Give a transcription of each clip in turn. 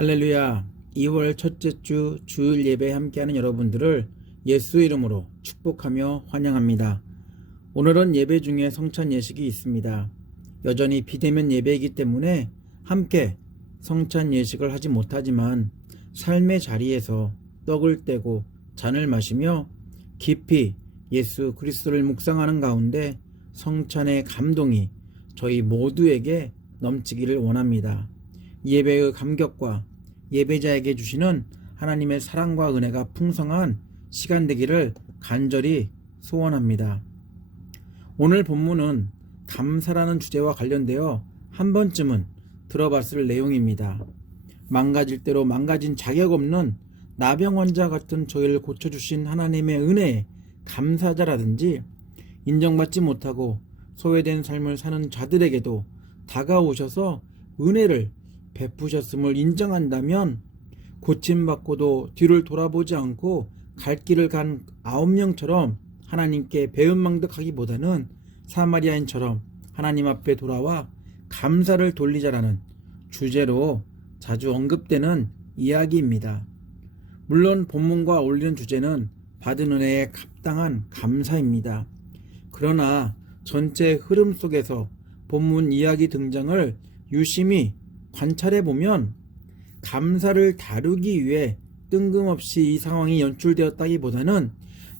할렐루야. 2월 첫째 주 주일 예배에 함께하는 여러분들을 예수 이름으로 축복하며 환영합니다. 오늘은 예배 중에 성찬 예식이 있습니다. 여전히 비대면 예배이기 때문에 함께 성찬 예식을 하지 못하지만 삶의 자리에서 떡을 떼고 잔을 마시며 깊이 예수 그리스도를 묵상하는 가운데 성찬의 감동이 저희 모두에게 넘치기를 원합니다. 예배의 감격과 예배자에게 주시는 하나님의 사랑과 은혜가 풍성한 시간 되기를 간절히 소원합니다. 오늘 본문은 감사라는 주제와 관련되어 한 번쯤은 들어봤을 내용입니다. 망가질 대로 망가진 자격 없는 나병 환자 같은 저희를 고쳐주신 하나님의 은혜에 감사자라든지, 인정받지 못하고 소외된 삶을 사는 자들에게도 다가오셔서 은혜를 베푸셨음을 인정한다면, 고침받고도 뒤를 돌아보지 않고 갈 길을 간 9명처럼 하나님께 배은망덕하기보다는 사마리아인처럼 하나님 앞에 돌아와 감사를 돌리자라는 주제로 자주 언급되는 이야기입니다. 물론 본문과 어울리는 주제는 받은 은혜에 합당한 감사입니다. 그러나 전체 흐름 속에서 본문 이야기 등장을 유심히 관찰해보면 감사를 다루기 위해 뜬금없이 이 상황이 연출되었다기보다는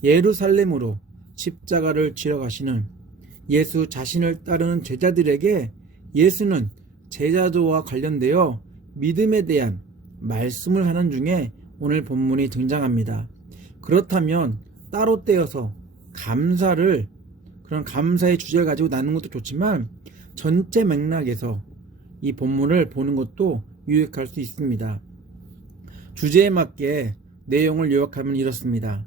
예루살렘으로 십자가를 지러 가시는 예수 자신을 따르는 제자들에게 예수는 제자도와 관련되어 믿음에 대한 말씀을 하는 중에 오늘 본문이 등장합니다. 그렇다면 따로 떼어서 그런 감사의 주제를 가지고 나누는 것도 좋지만 전체 맥락에서 이 본문을 보는 것도 유익할 수 있습니다. 주제에 맞게 내용을 요약하면 이렇습니다.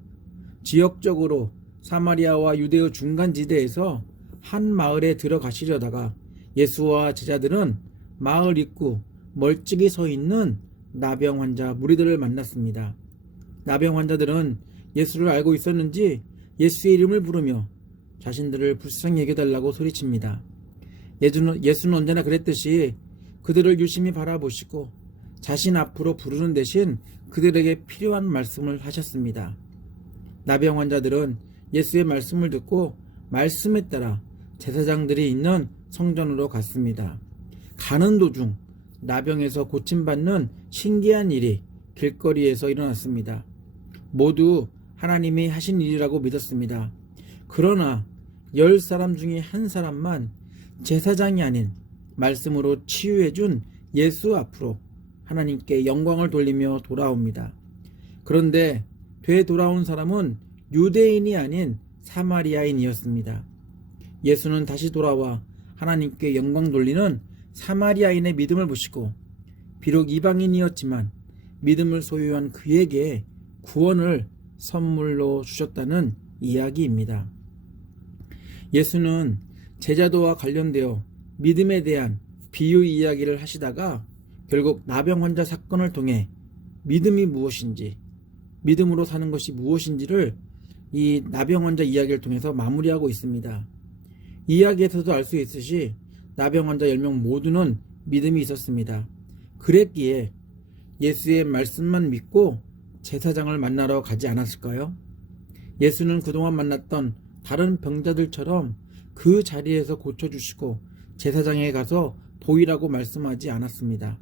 지역적으로 사마리아와 유대의 중간지대에서 한 마을에 들어가시려다가 예수와 제자들은 마을 입구 멀찍이 서 있는 나병 환자 무리들을 만났습니다. 나병 환자들은 예수를 알고 있었는지 예수의 이름을 부르며 자신들을 불쌍히 여겨달라고 소리칩니다. 예수는 언제나 그랬듯이 그들을 유심히 바라보시고 자신 앞으로 부르는 대신 그들에게 필요한 말씀을 하셨습니다. 나병 환자들은 예수의 말씀을 듣고 말씀에 따라 제사장들이 있는 성전으로 갔습니다. 가는 도중 나병에서 고침받는 신기한 일이 길거리에서 일어났습니다. 모두 하나님이 하신 일이라고 믿었습니다. 그러나 10사람 중에 한 사람만 제사장이 아닌 말씀으로 치유해준 예수 앞으로 하나님께 영광을 돌리며 돌아옵니다. 그런데 되돌아온 사람은 유대인이 아닌 사마리아인이었습니다. 예수는 다시 돌아와 하나님께 영광 돌리는 사마리아인의 믿음을 보시고 비록 이방인이었지만 믿음을 소유한 그에게 구원을 선물로 주셨다는 이야기입니다. 예수는 제자도와 관련되어 믿음에 대한 비유 이야기를 하시다가 결국 나병 환자 사건을 통해 믿음이 무엇인지, 믿음으로 사는 것이 무엇인지를 이 나병 환자 이야기를 통해서 마무리하고 있습니다. 이야기에서도 알 수 있듯이 나병 환자 10명 모두는 믿음이 있었습니다. 그랬기에 예수의 말씀만 믿고 제사장을 만나러 가지 않았을까요? 예수는 그동안 만났던 다른 병자들처럼 그 자리에서 고쳐주시고 제사장에 가서 보이라고 말씀하지 않았습니다.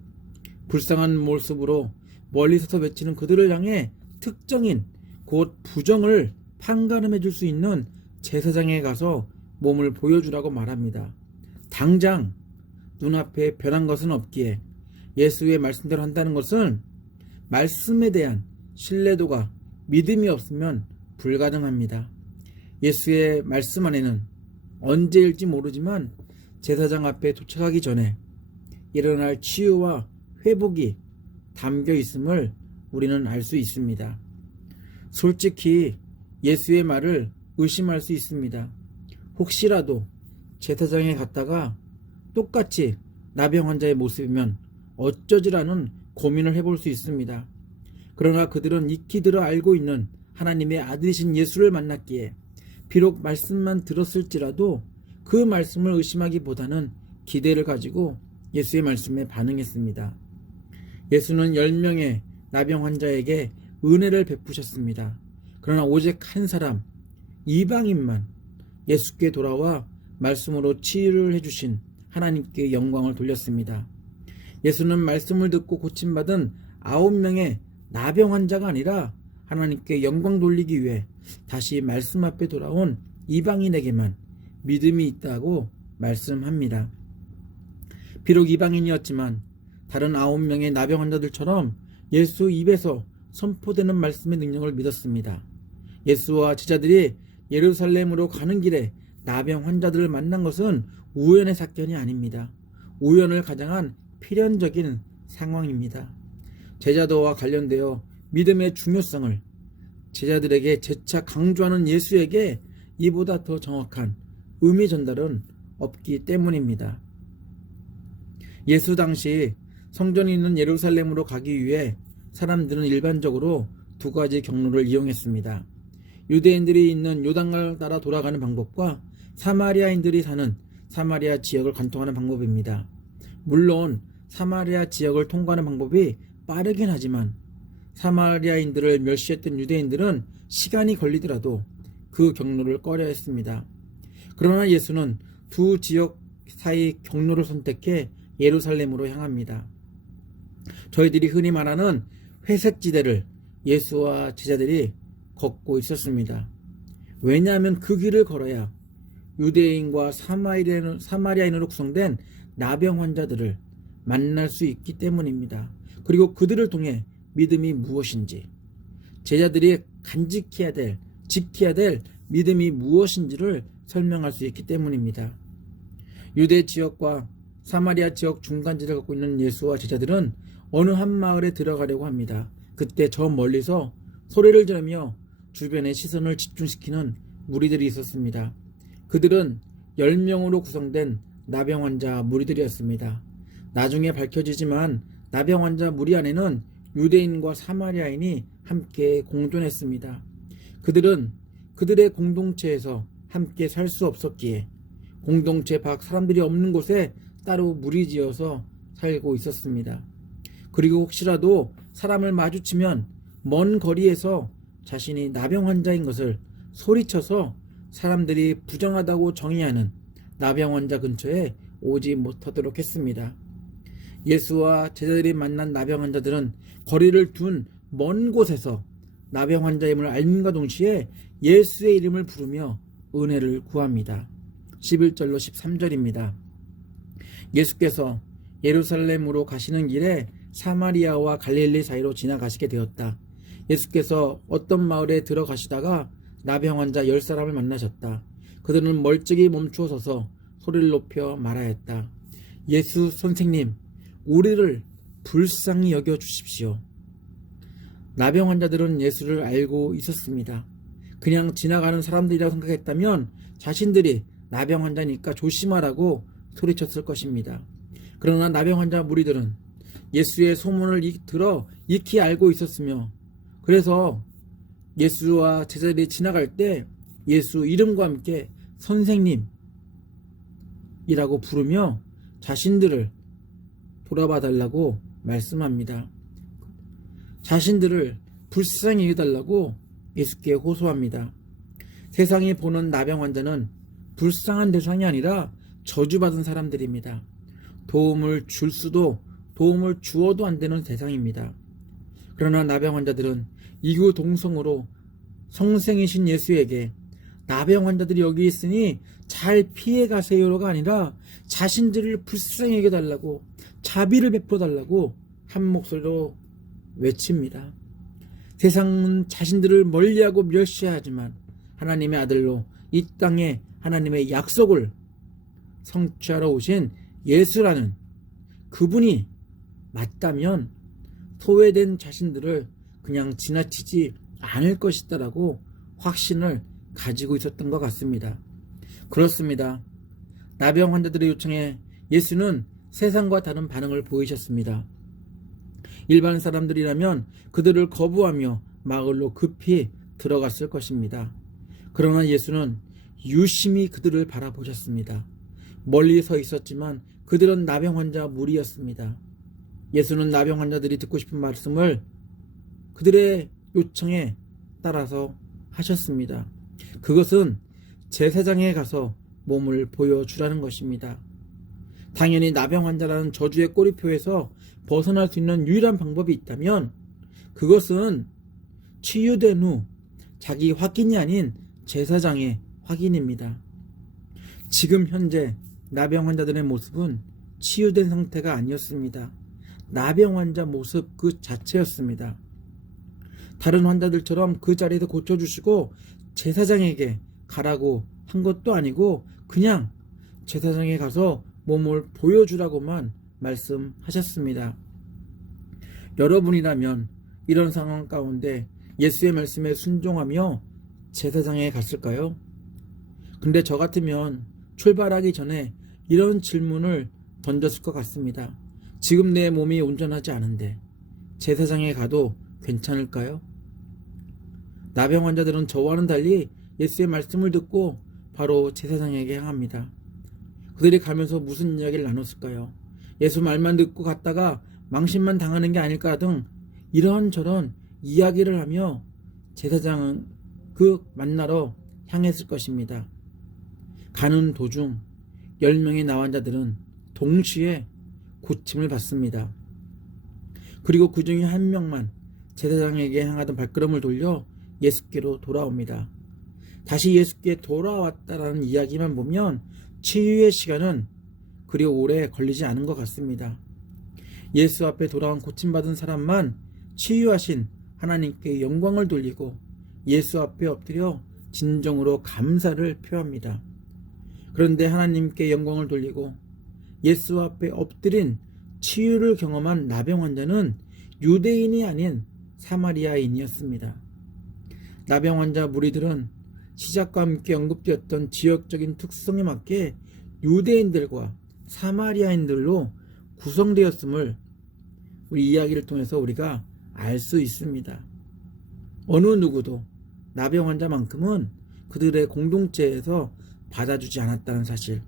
불쌍한 모습으로 멀리서서 외치는 그들을 향해 특정인 곧 부정을 판가름해 줄 수 있는 제사장에 가서 몸을 보여주라고 말합니다. 당장 눈앞에 변한 것은 없기에 예수의 말씀대로 한다는 것은 말씀에 대한 신뢰도가 믿음이 없으면 불가능합니다. 예수의 말씀 안에는 언제일지 모르지만 제사장 앞에 도착하기 전에 일어날 치유와 회복이 담겨 있음을 우리는 알 수 있습니다. 솔직히 예수의 말을 의심할 수 있습니다. 혹시라도 제사장에 갔다가 똑같이 나병 환자의 모습이면 어쩌지라는 고민을 해볼 수 있습니다. 그러나 그들은 익히 들어 알고 있는 하나님의 아들이신 예수를 만났기에 비록 말씀만 들었을지라도 그 말씀을 의심하기보다는 기대를 가지고 예수의 말씀에 반응했습니다. 예수는 10명의 나병 환자에게 은혜를 베푸셨습니다. 그러나 오직 한 사람, 이방인만 예수께 돌아와 말씀으로 치유를 해주신 하나님께 영광을 돌렸습니다. 예수는 말씀을 듣고 고침받은 9명의 나병 환자가 아니라 하나님께 영광 돌리기 위해 다시 말씀 앞에 돌아온 이방인에게만 믿음이 있다고 말씀합니다. 비록 이방인이었지만 다른 9명의 나병 환자들처럼 예수 입에서 선포되는 말씀의 능력을 믿었습니다. 예수와 제자들이 예루살렘으로 가는 길에 나병 환자들을 만난 것은 우연의 사건이 아닙니다. 우연을 가장한 필연적인 상황입니다. 제자도와 관련되어 믿음의 중요성을 제자들에게 재차 강조하는 예수에게 이보다 더 정확한 의미 전달은 없기 때문입니다. 예수 당시 성전이 있는 예루살렘으로 가기 위해 사람들은 일반적으로 두 가지 경로를 이용했습니다. 유대인들이 있는 요단강을 따라 돌아가는 방법과 사마리아인들이 사는 사마리아 지역을 관통하는 방법입니다. 물론 사마리아 지역을 통과하는 방법이 빠르긴 하지만 사마리아인들을 멸시했던 유대인들은 시간이 걸리더라도 그 경로를 꺼려했습니다. 그러나 예수는 두 지역 사이 경로를 선택해 예루살렘으로 향합니다. 저희들이 흔히 말하는 회색지대를 예수와 제자들이 걷고 있었습니다. 왜냐하면 그 길을 걸어야 유대인과 사마리아인으로 구성된 나병 환자들을 만날 수 있기 때문입니다. 그리고 그들을 통해 믿음이 무엇인지, 제자들이 간직해야 될, 지켜야 될 믿음이 무엇인지를 설명할 수 있기 때문입니다. 유대 지역과 사마리아 지역 중간지를 갖고 있는 예수와 제자들은 어느 한 마을에 들어가려고 합니다. 그때 저 멀리서 소리를 지르며 주변의 시선을 집중시키는 무리들이 있었습니다. 그들은 10명으로 구성된 나병 환자 무리들이었습니다. 나중에 밝혀지지만 나병 환자 무리 안에는 유대인과 사마리아인이 함께 공존했습니다. 그들은 그들의 공동체에서 함께 살 수 없었기에 공동체 밖 사람들이 없는 곳에 따로 무리지어서 살고 있었습니다. 그리고 혹시라도 사람을 마주치면 먼 거리에서 자신이 나병 환자인 것을 소리쳐서 사람들이 부정하다고 정의하는 나병 환자 근처에 오지 못하도록 했습니다. 예수와 제자들이 만난 나병 환자들은 거리를 둔 먼 곳에서 나병 환자임을 알림과 동시에 예수의 이름을 부르며 은혜를 구합니다. 11절로 13절입니다. 예수께서 예루살렘으로 가시는 길에 사마리아와 갈릴리 사이로 지나가시게 되었다. 예수께서 어떤 마을에 들어가시다가 나병 환자 10사람을 만나셨다. 그들은 멀찍이 멈추어 서서 소리를 높여 말하였다. 예수 선생님, 우리를 불쌍히 여겨 주십시오. 나병 환자들은 예수를 알고 있었습니다. 그냥 지나가는 사람들이라고 생각했다면 자신들이 나병 환자니까 조심하라고 소리쳤을 것입니다. 그러나 나병 환자 무리들은 예수의 소문을 들어 익히 알고 있었으며 그래서 예수와 제자들이 지나갈 때 예수 이름과 함께 선생님이라고 부르며 자신들을 돌아봐 달라고 말씀합니다. 자신들을 불쌍히 여겨달라고 예수께 호소합니다. 세상이 보는 나병 환자는 불쌍한 대상이 아니라 저주받은 사람들입니다. 도움을 줄 수도 도움을 주어도 안 되는 대상입니다. 그러나 나병 환자들은 이구동성으로 성생이신 예수에게 나병 환자들이 여기 있으니 잘 피해 가세요가 아니라 자신들을 불쌍히 여겨달라고 자비를 베풀어달라고 한 목소리로 외칩니다. 세상은 자신들을 멀리하고 멸시하지만 하나님의 아들로 이 땅에 하나님의 약속을 성취하러 오신 예수라는 그분이 맞다면 소외된 자신들을 그냥 지나치지 않을 것이다라고 확신을 가지고 있었던 것 같습니다. 그렇습니다. 나병 환자들의 요청에 예수는 세상과 다른 반응을 보이셨습니다. 일반 사람들이라면 그들을 거부하며 마을로 급히 들어갔을 것입니다. 그러나 예수는 유심히 그들을 바라보셨습니다. 멀리 서 있었지만 그들은 나병 환자 무리였습니다. 예수는 나병 환자들이 듣고 싶은 말씀을 그들의 요청에 따라서 하셨습니다. 그것은 제사장에 가서 몸을 보여주라는 것입니다. 당연히 나병 환자라는 저주의 꼬리표에서 벗어날 수 있는 유일한 방법이 있다면 그것은 치유된 후 자기 확인이 아닌 제사장의 확인입니다. 지금 현재 나병 환자들의 모습은 치유된 상태가 아니었습니다. 나병 환자 모습 그 자체였습니다. 다른 환자들처럼 그 자리에서 고쳐주시고 제사장에게 가라고 한 것도 아니고 그냥 제사장에 가서 몸을 보여주라고만 말씀하셨습니다. 여러분이라면 이런 상황 가운데 예수의 말씀에 순종하며 제사장에 갔을까요? 근데 저 같으면 출발하기 전에 이런 질문을 던졌을 것 같습니다. 지금 내 몸이 온전하지 않은데 제사장에 가도 괜찮을까요? 나병 환자들은 저와는 달리 예수의 말씀을 듣고 바로 제사장에게 향합니다. 그들이 가면서 무슨 이야기를 나눴을까요? 예수 말만 듣고 갔다가 망신만 당하는 게 아닐까 등 이런저런 이야기를 하며 제사장은 그 만나러 향했을 것입니다. 가는 도중 10명의 나환자들은 동시에 고침을 받습니다. 그리고 그 중에 한 명만 제사장에게 향하던 발걸음을 돌려 예수께로 돌아옵니다. 다시 예수께 돌아왔다라는 이야기만 보면 치유의 시간은 그리 오래 걸리지 않은 것 같습니다. 예수 앞에 돌아온 고침받은 사람만 치유하신 하나님께 영광을 돌리고 예수 앞에 엎드려 진정으로 감사를 표합니다. 그런데 하나님께 영광을 돌리고 예수 앞에 엎드린 치유를 경험한 나병 환자는 유대인이 아닌 사마리아인이었습니다. 나병 환자 무리들은 시작과 함께 언급되었던 지역적인 특성에 맞게 유대인들과 사마리아인들로 구성되었음을 우리 이야기를 통해서 우리가 알 수 있습니다. 어느 누구도 나병 환자만큼은 그들의 공동체에서 받아주지 않았다는 사실,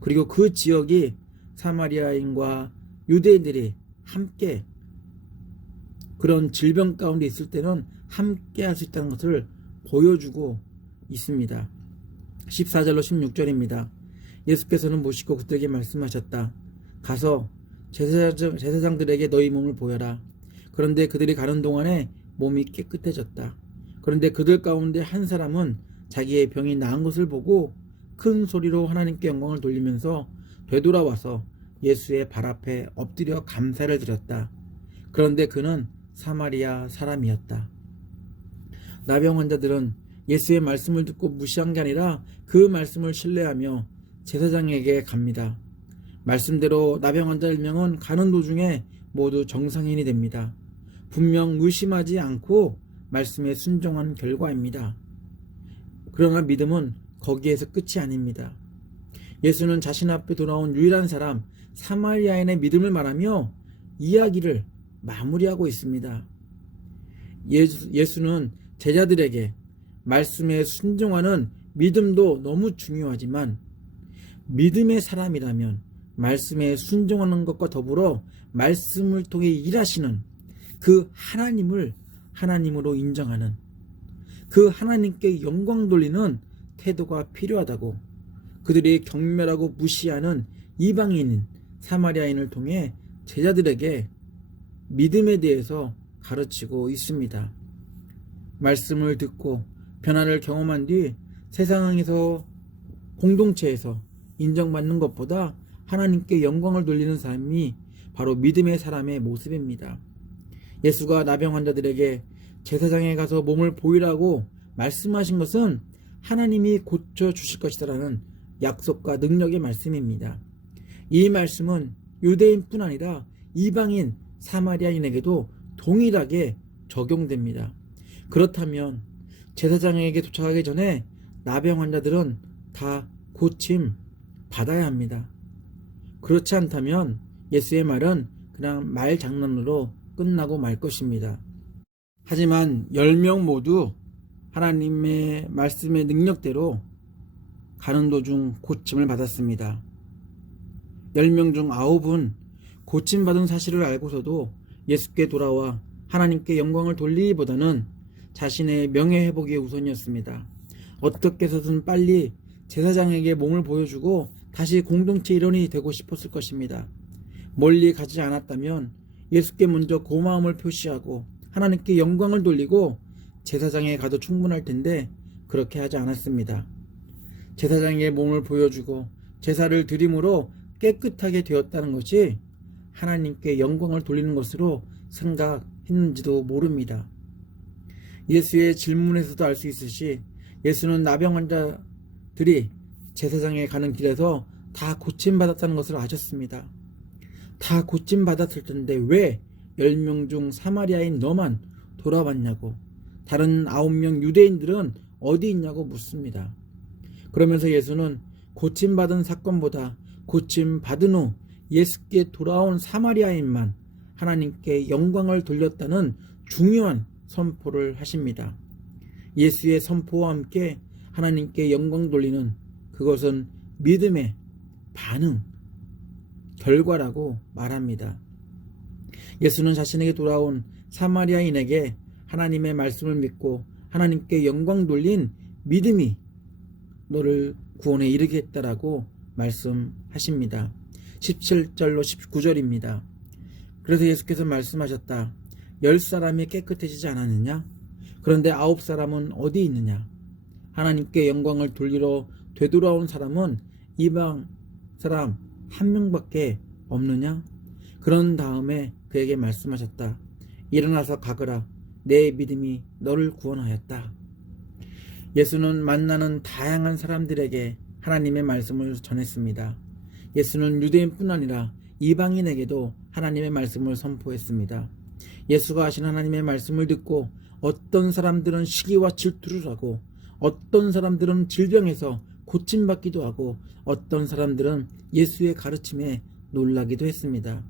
그리고 그 지역이 사마리아인과 유대인들이 함께 그런 질병 가운데 있을 때는 함께 할 수 있다는 것을 보여주고 있습니다. 14절로 16절입니다. 예수께서는 모시고 그들에게 말씀하셨다. 가서 제사장들에게 너희 몸을 보여라. 그런데 그들이 가는 동안에 몸이 깨끗해졌다. 그런데 그들 가운데 한 사람은 자기의 병이 나은 것을 보고 큰 소리로 하나님께 영광을 돌리면서 되돌아와서 예수의 발 앞에 엎드려 감사를 드렸다. 그런데 그는 사마리아 사람이었다. 나병 환자들은 예수의 말씀을 듣고 무시한 게 아니라 그 말씀을 신뢰하며 제사장에게 갑니다. 말씀대로 나병 환자 1명은 가는 도중에 모두 정상인이 됩니다. 분명 의심하지 않고 말씀에 순종한 결과입니다. 그러나 믿음은 거기에서 끝이 아닙니다. 예수는 자신 앞에 돌아온 유일한 사람 사마리아인의 믿음을 말하며 이야기를 마무리하고 있습니다. 예수는 제자들에게 말씀에 순종하는 믿음도 너무 중요하지만 믿음의 사람이라면 말씀에 순종하는 것과 더불어 말씀을 통해 일하시는 그 하나님을 하나님으로 인정하는 그 하나님께 영광 돌리는 태도가 필요하다고 그들이 경멸하고 무시하는 이방인인 사마리아인을 통해 제자들에게 믿음에 대해서 가르치고 있습니다. 말씀을 듣고 변화를 경험한 뒤 세상에서 공동체에서 인정받는 것보다 하나님께 영광을 돌리는 삶이 바로 믿음의 사람의 모습입니다. 예수가 나병 환자들에게 제사장에 가서 몸을 보이라고 말씀하신 것은 하나님이 고쳐주실 것이라는 약속과 능력의 말씀입니다. 이 말씀은 유대인뿐 아니라 이방인 사마리아인에게도 동일하게 적용됩니다. 그렇다면 제사장에게 도착하기 전에 나병 환자들은 다 고침 받아야 합니다. 그렇지 않다면 예수의 말은 그냥 말장난으로 끝나고 말 것입니다. 하지만 10명 모두 하나님의 말씀의 능력대로 가는 도중 고침을 받았습니다. 10명 중 9은 고침받은 사실을 알고서도 예수께 돌아와 하나님께 영광을 돌리기보다는 자신의 명예회복이 우선이었습니다. 어떻게 해서든 빨리 제사장에게 몸을 보여주고 다시 공동체 일원이 되고 싶었을 것입니다. 멀리 가지 않았다면 예수께 먼저 고마움을 표시하고 하나님께 영광을 돌리고 제사장에 가도 충분할 텐데 그렇게 하지 않았습니다. 제사장에게 몸을 보여주고 제사를 드림으로 깨끗하게 되었다는 것이 하나님께 영광을 돌리는 것으로 생각했는지도 모릅니다. 예수의 질문에서도 알 수 있듯이 예수는 나병 환자들이 제사장에 가는 길에서 다 고침받았다는 것을 아셨습니다. 다 고침받았을 텐데 왜 10명 중 사마리아인 너만 돌아왔냐고, 다른 9명 유대인들은 어디 있냐고 묻습니다. 그러면서 예수는 고침받은 사건보다 고침받은 후 예수께 돌아온 사마리아인만 하나님께 영광을 돌렸다는 중요한 선포를 하십니다. 예수의 선포와 함께 하나님께 영광 돌리는 그것은 믿음의 반응, 결과라고 말합니다. 예수는 자신에게 돌아온 사마리아인에게 하나님의 말씀을 믿고 하나님께 영광 돌린 믿음이 너를 구원에 이르게 했다라고 말씀하십니다. 17절로 19절입니다. 그래서 예수께서 말씀하셨다. 10사람이 깨끗해지지 않았느냐? 그런데 9사람은 어디 있느냐? 하나님께 영광을 돌리러 되돌아온 사람은 이방 사람 1명밖에 없느냐? 그런 다음에 그에게 말씀하셨다. 일어나서 가거라. 내 믿음이 너를 구원하였다. 예수는 만나는 다양한 사람들에게 하나님의 말씀을 전했습니다. 예수는 유대인뿐 아니라 이방인에게도 하나님의 말씀을 선포했습니다. 예수가 하신 하나님의 말씀을 듣고 어떤 사람들은 시기와 질투를 하고 어떤 사람들은 질병에서 고침받기도 하고 어떤 사람들은 예수의 가르침에 놀라기도 했습니다.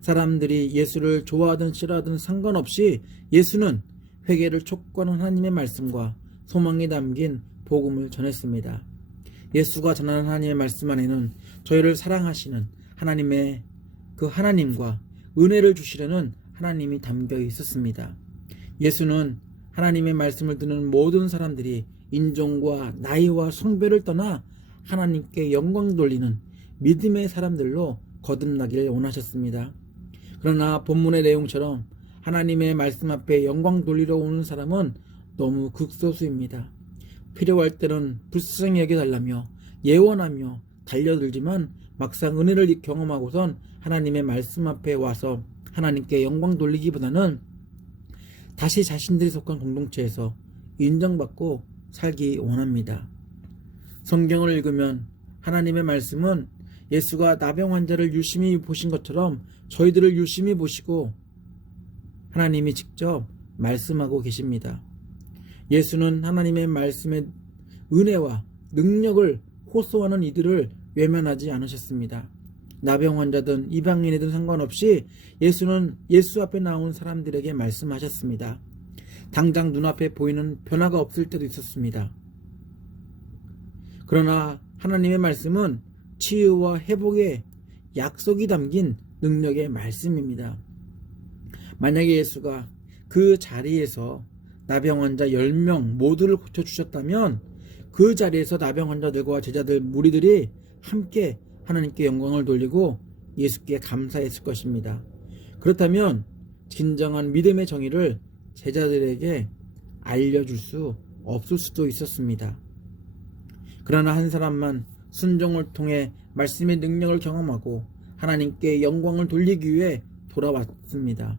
사람들이 예수를 좋아하든 싫어하든 상관없이 예수는 회개를 촉구하는 하나님의 말씀과 소망이 담긴 복음을 전했습니다. 예수가 전하는 하나님의 말씀 안에는 저희를 사랑하시는 하나님의 그 하나님과 은혜를 주시려는 하나님이 담겨 있었습니다. 예수는 하나님의 말씀을 듣는 모든 사람들이 인종과 나이와 성별을 떠나 하나님께 영광 돌리는 믿음의 사람들로 거듭나기를 원하셨습니다. 그러나 본문의 내용처럼 하나님의 말씀 앞에 영광 돌리러 오는 사람은 너무 극소수입니다. 필요할 때는 불쌍히 여겨달라며 예원하며 달려들지만 막상 은혜를 경험하고선 하나님의 말씀 앞에 와서 하나님께 영광 돌리기보다는 다시 자신들이 속한 공동체에서 인정받고 살기 원합니다. 성경을 읽으면 하나님의 말씀은 예수가 나병 환자를 유심히 보신 것처럼 저희들을 유심히 보시고 하나님이 직접 말씀하고 계십니다. 예수는 하나님의 말씀의 은혜와 능력을 호소하는 이들을 외면하지 않으셨습니다. 나병 환자든 이방인이든 상관없이 예수는 예수 앞에 나온 사람들에게 말씀하셨습니다. 당장 눈앞에 보이는 변화가 없을 때도 있었습니다. 그러나 하나님의 말씀은 치유와 회복의 약속이 담긴 능력의 말씀입니다. 만약에 예수가 그 자리에서 나병 환자 10명 모두를 고쳐주셨다면 그 자리에서 나병 환자들과 제자들 무리들이 함께 하나님께 영광을 돌리고 예수께 감사했을 것입니다. 그렇다면 진정한 믿음의 정의를 제자들에게 알려줄 수 없을 수도 있었습니다. 그러나 한 사람만 순종을 통해 말씀의 능력을 경험하고 하나님께 영광을 돌리기 위해 돌아왔습니다.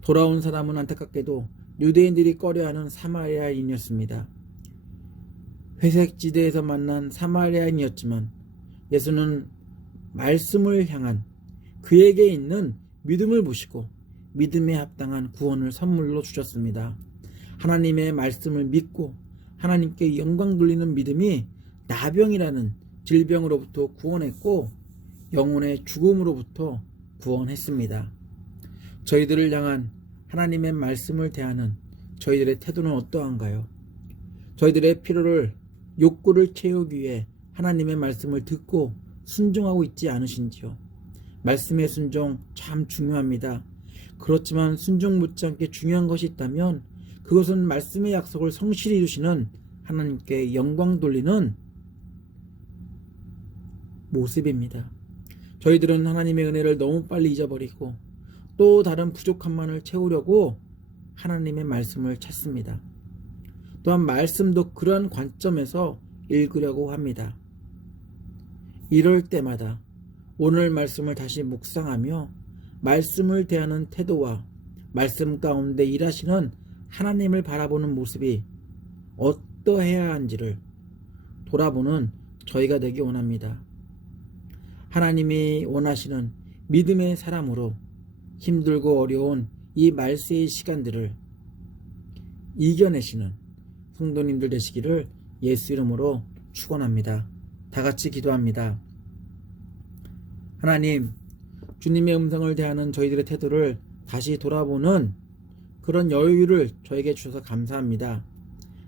돌아온 사람은 안타깝게도 유대인들이 꺼려하는 사마리아인이었습니다. 회색지대에서 만난 사마리아인이었지만 예수는 말씀을 향한 그에게 있는 믿음을 보시고 믿음에 합당한 구원을 선물로 주셨습니다. 하나님의 말씀을 믿고 하나님께 영광 돌리는 믿음이 나병이라는 질병으로부터 구원했고 영혼의 죽음으로부터 구원했습니다. 저희들을 향한 하나님의 말씀을 대하는 저희들의 태도는 어떠한가요? 저희들의 필요를 욕구를 채우기 위해 하나님의 말씀을 듣고 순종하고 있지 않으신지요? 말씀의 순종 참 중요합니다. 그렇지만 순종 못지않게 중요한 것이 있다면 그것은 말씀의 약속을 성실히 이루시는 하나님께 영광 돌리는 모습입니다. 저희들은 하나님의 은혜를 너무 빨리 잊어버리고 또 다른 부족함만을 채우려고 하나님의 말씀을 찾습니다. 또한 말씀도 그러한 관점에서 읽으려고 합니다. 이럴 때마다 오늘 말씀을 다시 묵상하며 말씀을 대하는 태도와 말씀 가운데 일하시는 하나님을 바라보는 모습이 어떠해야 한지를 돌아보는 저희가 되기 원합니다. 하나님이 원하시는 믿음의 사람으로 힘들고 어려운 이 말세의 시간들을 이겨내시는 성도님들 되시기를 예수 이름으로 축원합니다. 다 같이 기도합니다. 하나님, 주님의 음성을 대하는 저희들의 태도를 다시 돌아보는 그런 여유를 저에게 주셔서 감사합니다.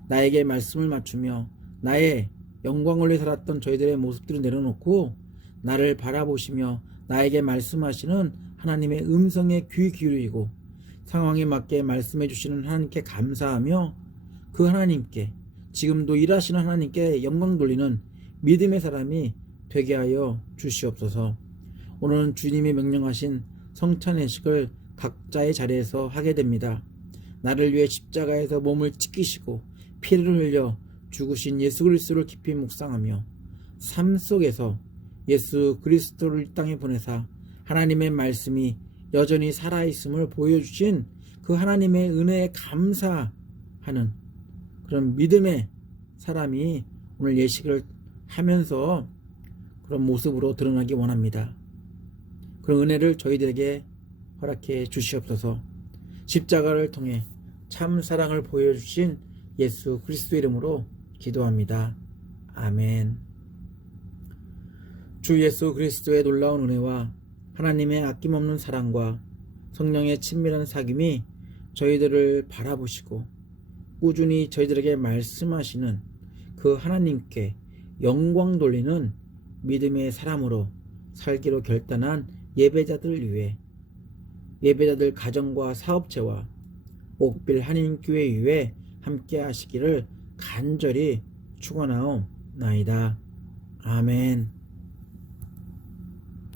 나에게 말씀을 맞추며 나의 영광을 위해 살았던 저희들의 모습들을 내려놓고 나를 바라보시며 나에게 말씀하시는 하나님의 음성에 귀 기울이고 상황에 맞게 말씀해 주시는 하나님께 감사하며 그 하나님께 지금도 일하시는 하나님께 영광 돌리는 믿음의 사람이 되게 하여 주시옵소서. 오늘은 주님이 명령하신 성찬회식을 각자의 자리에서 하게 됩니다. 나를 위해 십자가에서 몸을 찢기시고 피를 흘려 죽으신 예수 그리스도를 깊이 묵상하며 삶 속에서 예수 그리스도를 이 땅에 보내사 하나님의 말씀이 여전히 살아있음을 보여주신 그 하나님의 은혜에 감사하는 그런 믿음의 사람이 오늘 예식을 하면서 그런 모습으로 드러나기 원합니다. 그런 은혜를 저희들에게 허락해 주시옵소서. 십자가를 통해 참 사랑을 보여주신 예수 그리스도 이름으로 기도합니다. 아멘. 주 예수 그리스도의 놀라운 은혜와 하나님의 아낌없는 사랑과 성령의 친밀한 사귐이 저희들을 바라보시고 꾸준히 저희들에게 말씀하시는 그 하나님께 영광 돌리는 믿음의 사람으로 살기로 결단한 예배자들 위해 예배자들 가정과 사업체와 옥빌 한인교회 위에 함께 하시기를 간절히 축원하옵나이다. 아멘.